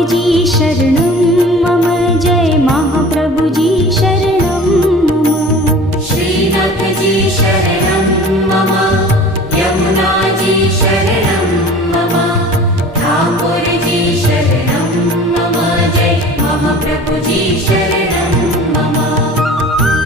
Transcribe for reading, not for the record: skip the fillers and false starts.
ठाकुरजी शरणं मम, जय महाप्रभुजी शरणं मम। श्रीनाथजी शरणं मम, यमुनाजी शरणं मम, ठाकुरजी शरणं मम, जय महाप्रभुजी शरणं